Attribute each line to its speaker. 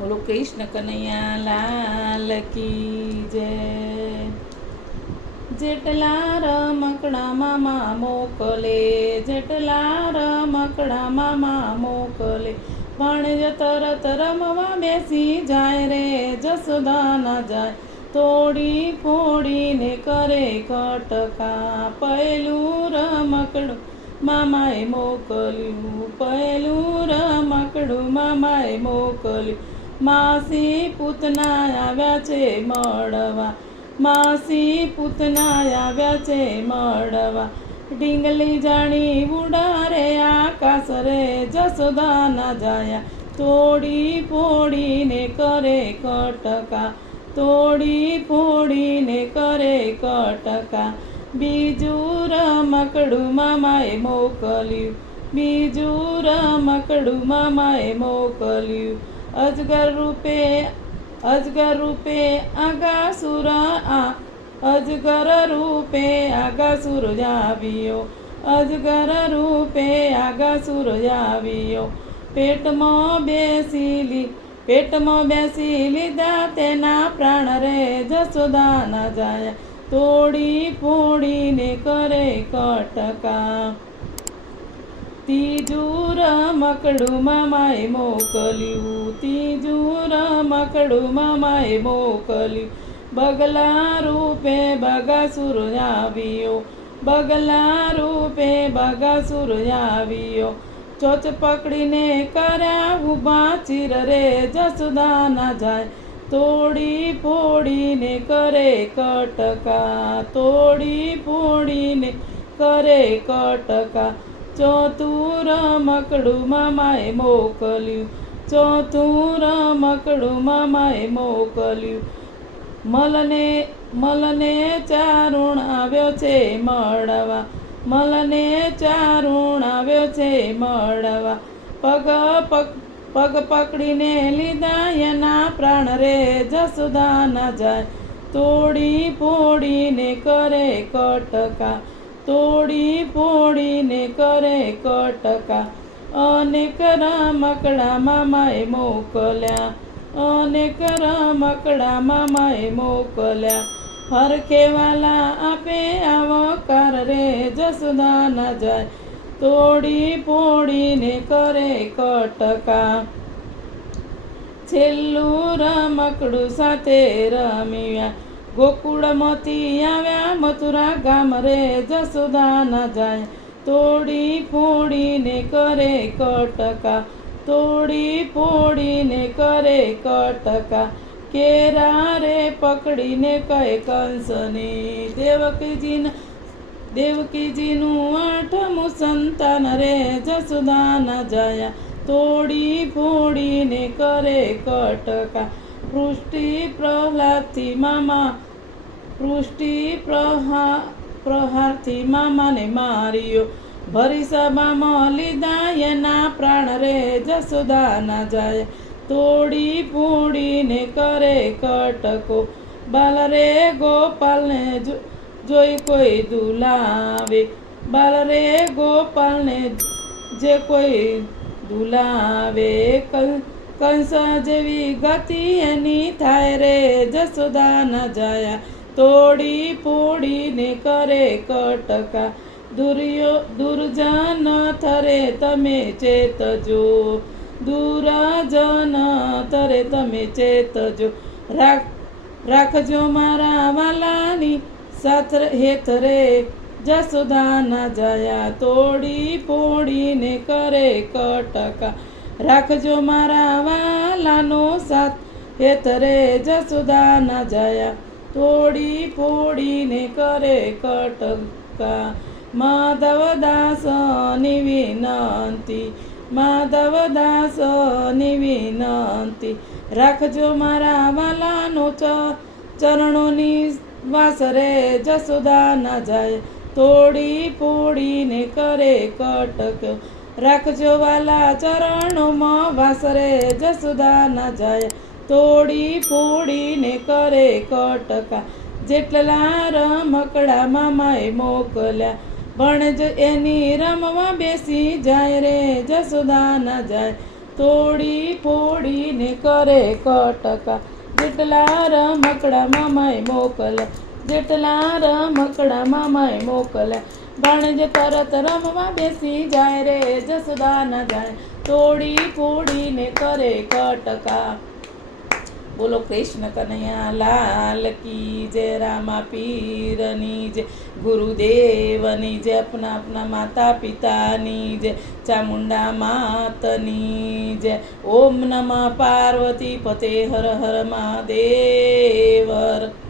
Speaker 1: બોલો, કૃષ્ણ કનૈયા, લાલ કી જય. જેટલા રમકડા મામા મોકલે જેટલા રમકડા મામા મોકલે. ભણજ તરત રમવા બેસી જાય રે જસોદા ના જાય. તોડી ફોડીને કરે કટકા. પહેલું રમકડું મામાએ મોકલ્યું, પહેલું રમકડું મામાએ મોકલ્યું. માસી પૂતના આવ્યા છે મળવા. માસી પૂતના આવ્યા છે મળવા. ડીંગલી જાણી ઉડારે આકાશ રે જસોદા ના જાયા. તોડી ફોડીને કરે કટકા. તોડી ફોડીને કરે કટકા. બીજું રમકડું મામાએ મોકલ્યું. બીજું રમકડું મામાએ મોકલ્યું. અજગર રૂપે અજગર રૂપે આગાસુર આ અજગર રૂપે આગાસુર આવ્યો અજગર રૂપે આગાસુર આવ્યો પેટમાં બેસી લી પેટમાં બેસી લીધા તેના પ્રાણ રે જસોદા ના જાય તોડી ફોડીને કરે કટકા ત્રીજું રમકડું મામાએ મોકલ્યું ત્રીજું રમકડું મામાએ મોકલ્યું બગલા રૂપે બગાસુર આવ્યો બગલા રૂપે બગાસુર આવ્યો ચોચ પકડીને કર્યા ઊભા ચીર રે જસુદા ના જાય તોડી ફોડીને કરે કટકા તોડી ફોડીને કરે કટકા ચોથું રમકડું મામાએ મોકલ્યું. ચોથું રમકડું મામાએ મોકલ્યું. મલને મલને ચારુણ આવ્યો છે મળવા. મલને ચારુણ આવ્યો છે મળવા. પગ પગ પગ પકડીને લીધા એના પ્રાણ રે જસુદા ના જાય. તોડી ફોડીને કરે કટકા. તોડી ફોડીને કરે કટકા. અનેક રમકડા મામાએ મોકલ્યા. અનેક રમકડા મામાએ મોકલ્યા. હરખેવાલા આપે આવકાર રે જસુદા ના જાય. તોડી ફોડીને કરે કટકા. છેલ્લું રમકડું સાથે રમ્યા. ગોકુળમાંથી આવ્યા મથુરા ગામ રે જસોદા ન જાય. તોડી ફોડીને કરે કટકા, તોડી ફોડીને કરે કટકા. કેરા રે પકડીને કહે કંસની દેવકીજીના, દેવકીજીનું આઠમું સંતાન રે જસુદા ના જયા. તોડી ફોડીને કરે કટકા. પૃષ્ટિ પ્રહલાદથી મામા, પૃષ્ટિ પ્રહા, પ્રહારથી મામાને માર્યો. ભરી સભામાં લીધા એના પ્રાણ રે જસોદા ના જાય. તોડી પૂડીને કરે કટકો. બાલ રે, ગોપાલને જોઈ કોઈ દુલાવે. બાલ રે, ગોપાલને જે કોઈ દુલાવે. કંસ જેવી ગતિ એની થાય રે, જસોદા ન જાયા. તોડી પોડીને કરે કટકા. દુર્યો, દુર્જન થરે તમે ચેતજો દુરાજન તરે તમે ચેતજો રાખ, રાખજો મારા વાલાની સાથ હેત રે. જસોદા ના જાયા. તોડી પોડીને કરે કટકા. રાખજો મારા વાલાનો સાથ. હેત રે જસોદા ના જાયા. તોડી ફોડીને કરે કટકા. માધવ દાસની વિનંતી માધવ દાસની વિનંતી. રાખજો મારા વાલાનો ચરણોની વાસરે જસુદા ના જાય. તોડી ફોડીને કરે કટક. રાખજો વાલા ચરણોમાં વાસરે રે જસોદા ના જાય. તોડી ફોડીને કરે કટકા. જેટલા રમકડા મામાએ મોકલ્યા. ભણજ એની રમવા બેસી જાય રે જસોદા ના જાય. તોડી ફોડીને કરે કટકા. જેટલા રમકડા મામાએ મોકલ્યા. જેટલા રમકડા મામાએ મોકલ્યા. ભણજ તરત રમવા બેસી જાય રે, જસુદા ન જાણે તોડી ફોડીને કરે કટકા. બોલો કૃષ્ણ કનૈયા, લાલ કી જય, રામા પીરની જય. ગુરુદેવની જય, અપના અપના માતા પિતાની જય. ચામુંડા માતની જય. ઓમ નમઃ પાર્વતી પતે હર હર મહાદેવર.